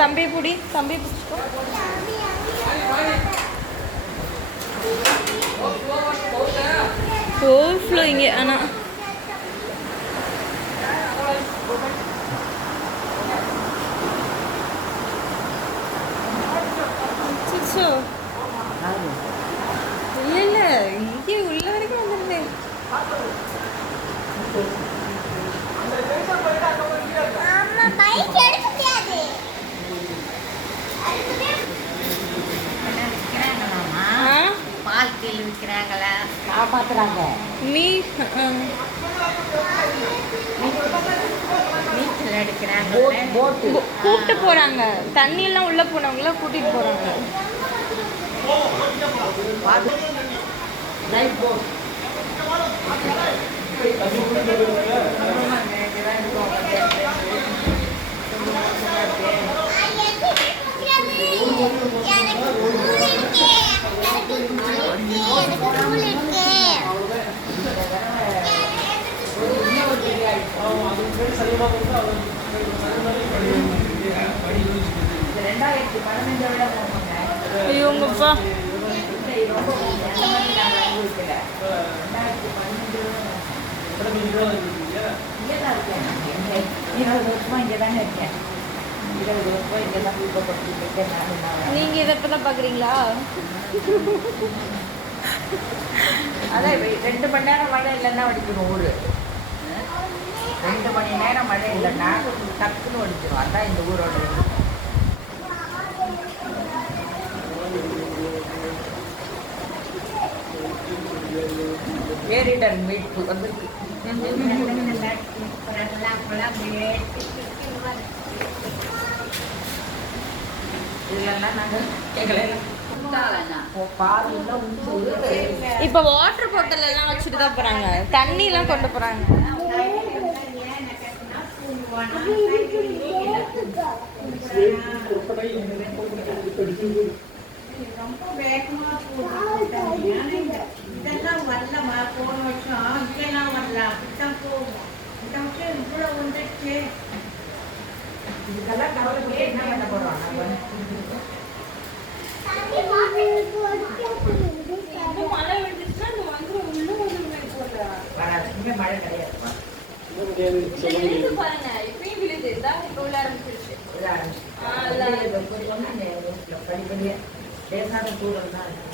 தம்பி புடி, தம்பி பிடிச்சிக்கோ. ஓவர்ஃப்ளோ இங்கே. ஆனால் இல்லை இல்லை இங்கே உள்ள வரைக்கும் வந்துருந்தேன். பால் கீழ் விற்கிறாங்களா காப்பாத்துறாங்க. நீச்சல் அடிக்கிறாங்க, கூப்பிட்டு போறாங்க. தண்ணி எல்லாம் உள்ள போனவங்கள கூட்டிட்டு போறாங்க. ஐயோங்கப்பா, நீங்க இதை இப்பதான் பாக்குறீங்களா? அதான் 2 மணி நேரம் மழை இல்லைன்னா வடிக்கணும். 2 மணி நேரம் மழை இல்லைன்னா டக்குன்னு வடிச்சிடும். அதான் இந்த ஊரோட பேரிடர் மீட்பு வந்து இப்ப வாட்டர் பாட்டில் எல்லாம் வச்சுட்டு தான் போறாங்க. தண்ணி எல்லாம் கொண்டு போறாங்க. ரொம்ப வேகமா இதெல்லாம் வரலமா. போன வருஷம் இதெல்லாம் வரல, அப்படித்தான் போகும். இந்த வருஷம் இவ்வளவு வந்துடுச்சு. இதெல்லாம் கவலைப்பட்டு என்ன பண்ண போறோம்? மழை விழுந்துச்சுன்னா மழை கிடையாது பாருங்க. இப்பயும் விழுது தான். இப்ப உள்ள ஆரம்பிச்சிருச்சு. படிப்படியா லேசான சூழல் தான் இருக்கு.